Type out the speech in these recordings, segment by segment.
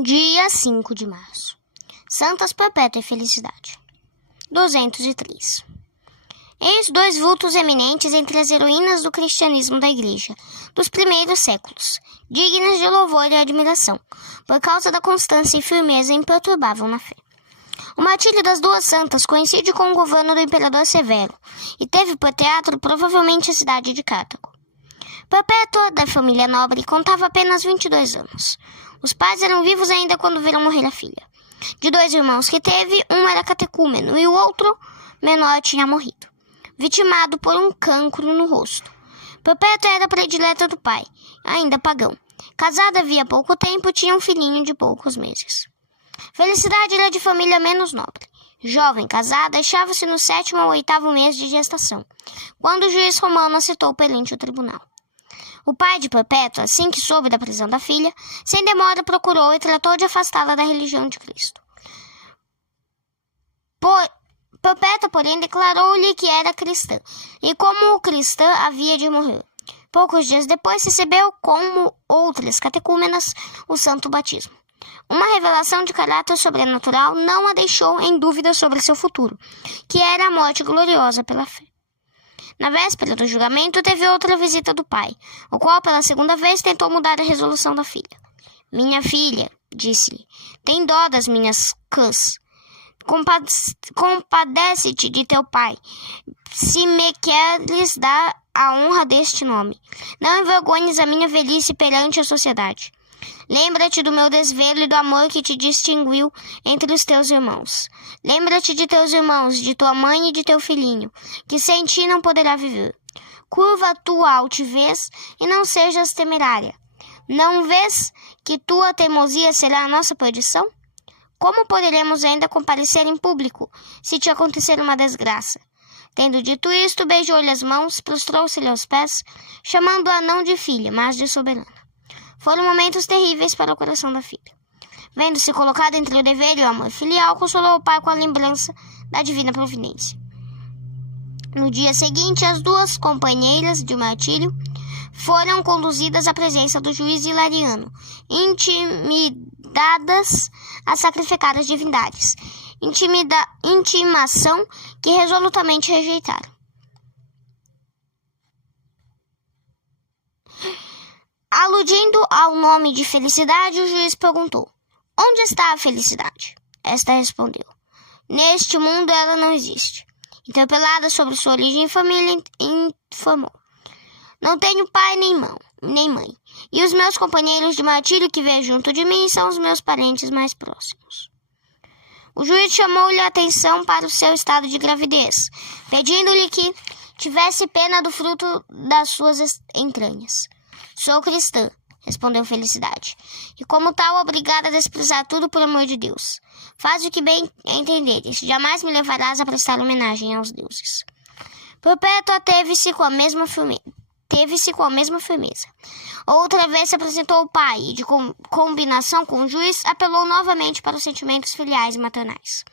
Dia 5 de março. Santas Perpétua e Felicidade. 203. Eis dois vultos eminentes entre as heroínas do cristianismo da Igreja, dos primeiros séculos, dignas de louvor e admiração, por causa da constância e firmeza imperturbável na fé. O martírio das duas santas coincide com o governo do imperador Severo, e teve por teatro provavelmente a cidade de Cartago. Perpétua, da família nobre, contava apenas 22 anos. Os pais eram vivos ainda quando viram morrer a filha. De dois irmãos que teve, um era catecúmeno e o outro, menor, tinha morrido, vitimado por um cancro no rosto. Perpétua era predileta do pai, ainda pagão. Casada havia pouco tempo, tinha um filhinho de poucos meses. Felicidade era de família menos nobre. Jovem, casada, achava-se no 7º ou 8º mês de gestação, quando o juiz romano a citou perante o tribunal. O pai de Perpétua, assim que soube da prisão da filha, sem demora procurou e tratou de afastá-la da religião de Cristo. Perpétua, porém, declarou-lhe que era cristã, e como cristã havia de morrer. Poucos dias depois recebeu, como outras catecúmenas, o santo batismo. Uma revelação de caráter sobrenatural não a deixou em dúvida sobre seu futuro, que era a morte gloriosa pela fé. Na véspera do julgamento, teve outra visita do pai, o qual pela segunda vez tentou mudar a resolução da filha. Minha filha, disse-lhe, tem dó das minhas cãs. Compadece-te de teu pai, se me queres dar a honra deste nome. Não envergonhes a minha velhice perante a sociedade. Lembra-te do meu desvelo e do amor que te distinguiu entre os teus irmãos. Lembra-te de teus irmãos, de tua mãe e de teu filhinho, que sem ti não poderá viver. Curva a tua altivez e não sejas temerária. Não vês que tua teimosia será a nossa perdição? Como poderemos ainda comparecer em público, se te acontecer uma desgraça? Tendo dito isto, beijou-lhe as mãos, prostrou-se-lhe aos pés, chamando-a não de filha, mas de soberana. Foram momentos terríveis para o coração da filha. Vendo-se colocada entre o dever e o amor filial, consolou o pai com a lembrança da divina providência. No dia seguinte, as duas companheiras de martírio foram conduzidas à presença do juiz Hilariano, intimidadas a sacrificar as divindades, intimação que resolutamente rejeitaram. Aludindo ao nome de Felicidade, o juiz perguntou: onde está a felicidade? Esta respondeu: neste mundo ela não existe. Interpelada sobre sua origem e família, informou: não tenho pai nem mãe, e os meus companheiros de martírio que vê junto de mim são os meus parentes mais próximos. O juiz chamou-lhe a atenção para o seu estado de gravidez, pedindo-lhe que tivesse pena do fruto das suas entranhas. Sou cristã, respondeu Felicidade, e como tal obrigada a desprezar tudo por amor de Deus. Faz o que bem entenderes, jamais me levarás a prestar homenagem aos deuses. Perpétua teve-se com a mesma firmeza. Outra vez se apresentou ao pai e, de combinação com o juiz, apelou novamente para os sentimentos filiais e maternais.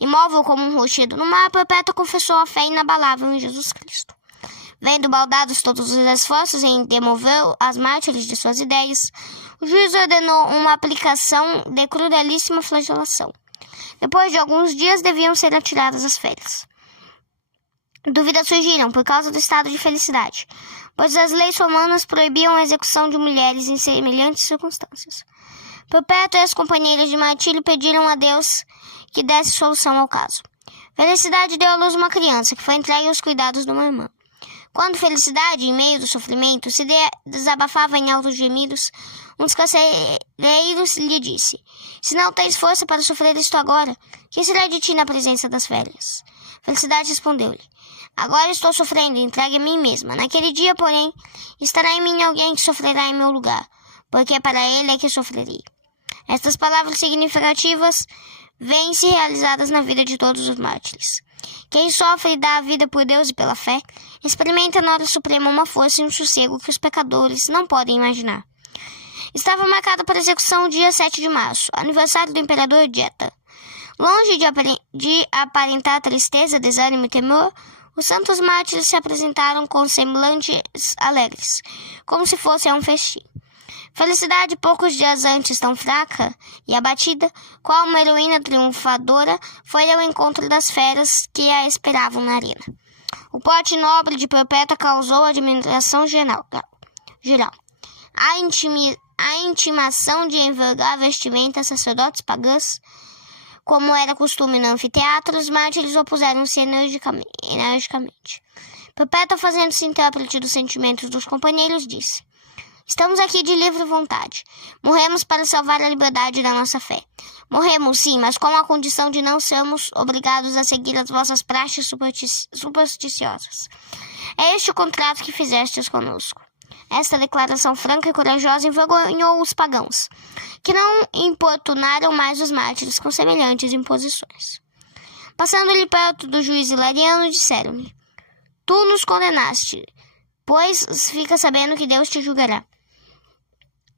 Imóvel como um rochedo no mar, Perpétua confessou a fé inabalável em Jesus Cristo. Vendo baldados todos os esforços em demover as mártires de suas ideias, o juiz ordenou uma aplicação de crudelíssima flagelação. Depois de alguns dias deviam ser atiradas as férias. Dúvidas surgiram por causa do estado de Felicidade, pois as leis romanas proibiam a execução de mulheres em semelhantes circunstâncias. Perpétua e as companheiras de martírio pediram a Deus que desse solução ao caso. Felicidade deu à luz uma criança que foi entregue aos cuidados de uma irmã. Quando Felicidade, em meio do sofrimento, se desabafava em altos gemidos, um dos carcereiros lhe disse: se não tens força para sofrer isto agora, que será de ti na presença das velhas? Felicidade respondeu-lhe: agora estou sofrendo, entregue a mim mesma. Naquele dia, porém, estará em mim alguém que sofrerá em meu lugar, porque para ele é que sofrerei. Estas palavras significativas vêm-se realizadas na vida de todos os mártires. Quem sofre e dá a vida por Deus e pela fé, experimenta na hora suprema uma força e um sossego que os pecadores não podem imaginar. Estava marcado para execução o dia 7 de março, aniversário do imperador Geta. Longe de aparentar tristeza, desânimo e temor, os santos mártires se apresentaram com semblantes alegres, como se fosse a um festim. Felicidade, poucos dias antes tão fraca e abatida, qual uma heroína triunfadora, foi ao encontro das feras que a esperavam na arena. O pote nobre de Perpétua causou admiração geral. A intimação de envergar vestimentas sacerdotes pagãs, como era costume no anfiteatro, os mártires opuseram-se energicamente. Perpétua, fazendo-se intérprete dos sentimentos dos companheiros, disse: estamos aqui de livre vontade. Morremos para salvar a liberdade da nossa fé. Morremos, sim, mas com a condição de não sermos obrigados a seguir as vossas praxes supersticiosas. É este o contrato que fizestes conosco. Esta declaração franca e corajosa envergonhou os pagãos, que não importunaram mais os mártires com semelhantes imposições. Passando-lhe perto do juiz Hilariano, disseram-lhe: tu nos condenaste, pois fica sabendo que Deus te julgará.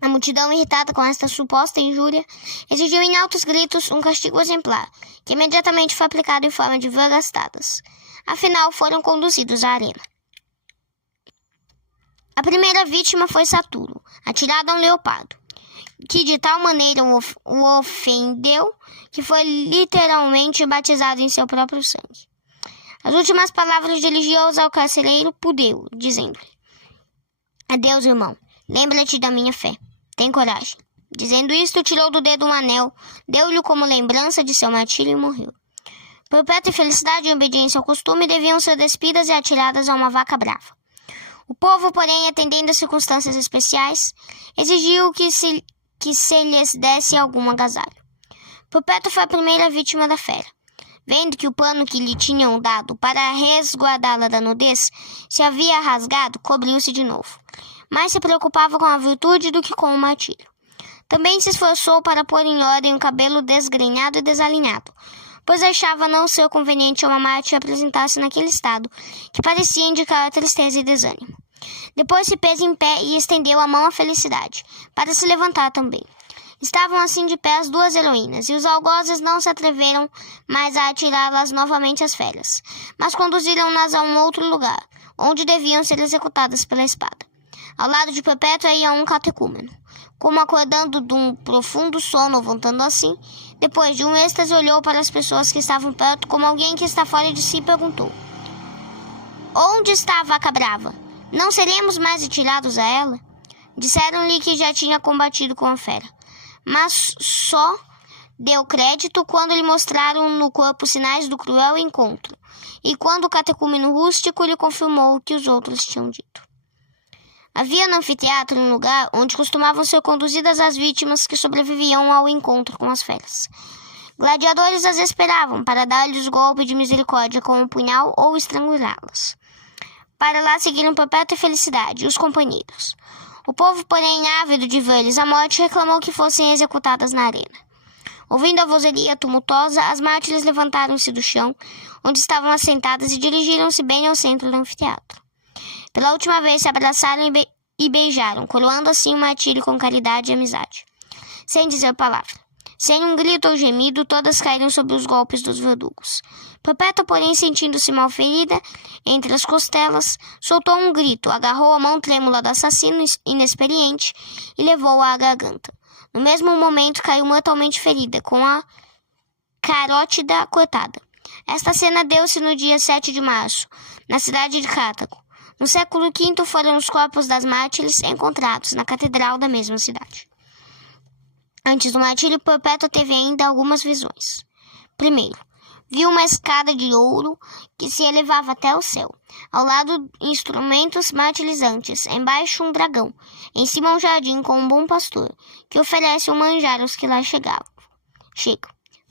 A multidão, irritada com esta suposta injúria, exigiu em altos gritos um castigo exemplar, que imediatamente foi aplicado em forma de vergastadas. Afinal, foram conduzidos à arena. A primeira vítima foi Saturo, atirado a um leopardo, que de tal maneira o ofendeu que foi literalmente batizado em seu próprio sangue. As últimas palavras dirigiu-as ao carcereiro Pudeu, dizendo-lhe: adeus, irmão, lembra-te da minha fé. Tem coragem. Dizendo isto, tirou do dedo um anel, deu-lhe como lembrança de seu martírio e morreu. Perpétua e Felicidade, em obediência ao costume, deviam ser despidas e atiradas a uma vaca brava. O povo, porém, atendendo a circunstâncias especiais, exigiu que se lhes desse algum agasalho. Perpétua foi a primeira vítima da fera. Vendo que o pano que lhe tinham dado para resguardá-la da nudez se havia rasgado, cobriu-se de novo. Mais se preocupava com a virtude do que com o martírio. Também se esforçou para pôr em ordem o cabelo desgrenhado e desalinhado, pois achava não ser conveniente a uma mártir apresentar-se naquele estado, que parecia indicar tristeza e desânimo. Depois se pôs em pé e estendeu a mão à Felicidade, para se levantar também. Estavam assim de pé as duas heroínas, e os algozes não se atreveram mais a atirá-las novamente às feras, mas conduziram-nas a um outro lugar, onde deviam ser executadas pela espada. Ao lado de Perpétua ia um catecúmeno, como acordando de um profundo sono, voltando assim. Depois de um êxtase, olhou para as pessoas que estavam perto, como alguém que está fora de si, e perguntou: onde está a vaca brava? Não seremos mais atirados a ela? Disseram-lhe que já tinha combatido com a fera, mas só deu crédito quando lhe mostraram no corpo sinais do cruel encontro, e quando o catecúmeno rústico lhe confirmou o que os outros tinham dito. Havia no anfiteatro um lugar onde costumavam ser conduzidas as vítimas que sobreviviam ao encontro com as feras. Gladiadores as esperavam para dar-lhes golpe de misericórdia com um punhal ou estrangulá-las. Para lá seguiram Perpétua e Felicidade e os companheiros. O povo, porém, ávido de ver-lhes a morte, reclamou que fossem executadas na arena. Ouvindo a vozeria tumultuosa, as mártires levantaram-se do chão, onde estavam assentadas, e dirigiram-se bem ao centro do anfiteatro. Pela última vez se abraçaram e beijaram, coroando assim o martírio com caridade e amizade. Sem dizer palavra, sem um grito ou gemido, todas caíram sob os golpes dos verdugos. Perpétua, porém, sentindo-se mal ferida entre as costelas, soltou um grito, agarrou a mão trêmula do assassino inexperiente e levou-a à garganta. No mesmo momento, caiu mortalmente ferida, com a carótida cortada. Esta cena deu-se no dia 7 de março, na cidade de Cartago. No século V foram os corpos das mártires encontrados na catedral da mesma cidade. Antes do martírio, Perpétua teve ainda algumas visões. Primeiro, viu uma escada de ouro que se elevava até o céu. Ao lado, instrumentos martirizantes, embaixo um dragão, em cima um jardim com um bom pastor, que oferece um manjar aos que lá chegam.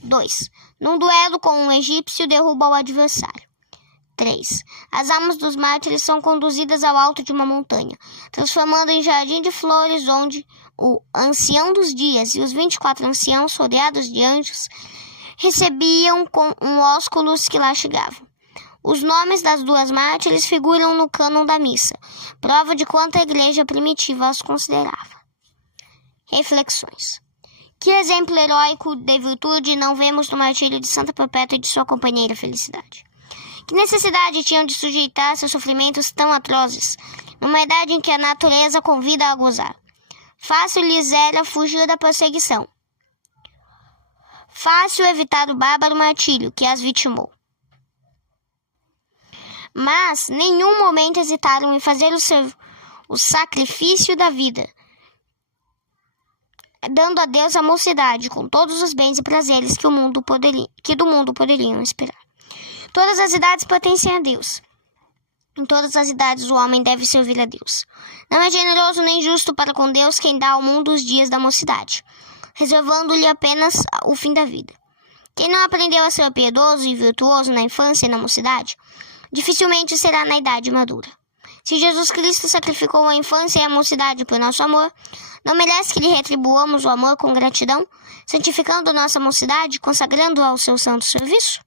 2. Num duelo com um egípcio, derruba o adversário. 3. As almas dos mártires são conduzidas ao alto de uma montanha, transformando em jardim de flores, onde o ancião dos dias e os 24 anciãos, rodeados de anjos, recebiam com um ósculos que lá chegavam. Os nomes das duas mártires figuram no cânon da missa, prova de quanto a igreja primitiva as considerava. Reflexões. Que exemplo heróico de virtude não vemos no martírio de Santa Perpétua e de sua companheira Felicidade? Que necessidade tinham de sujeitar-se a sofrimentos tão atrozes, numa idade em que a natureza convida a gozar? Fácil lhes era fugir da perseguição. Fácil evitar o bárbaro martírio que as vitimou. Mas nenhum momento hesitaram em fazer o sacrifício da vida, dando a Deus a mocidade com todos os bens e prazeres que do mundo poderiam esperar. Todas as idades pertencem a Deus. Em todas as idades o homem deve servir a Deus. Não é generoso nem justo para com Deus quem dá ao mundo os dias da mocidade, reservando-lhe apenas o fim da vida. Quem não aprendeu a ser piedoso e virtuoso na infância e na mocidade, dificilmente será na idade madura. Se Jesus Cristo sacrificou a infância e a mocidade por nosso amor, não merece que lhe retribuamos o amor com gratidão, santificando nossa mocidade, consagrando-a ao seu santo serviço?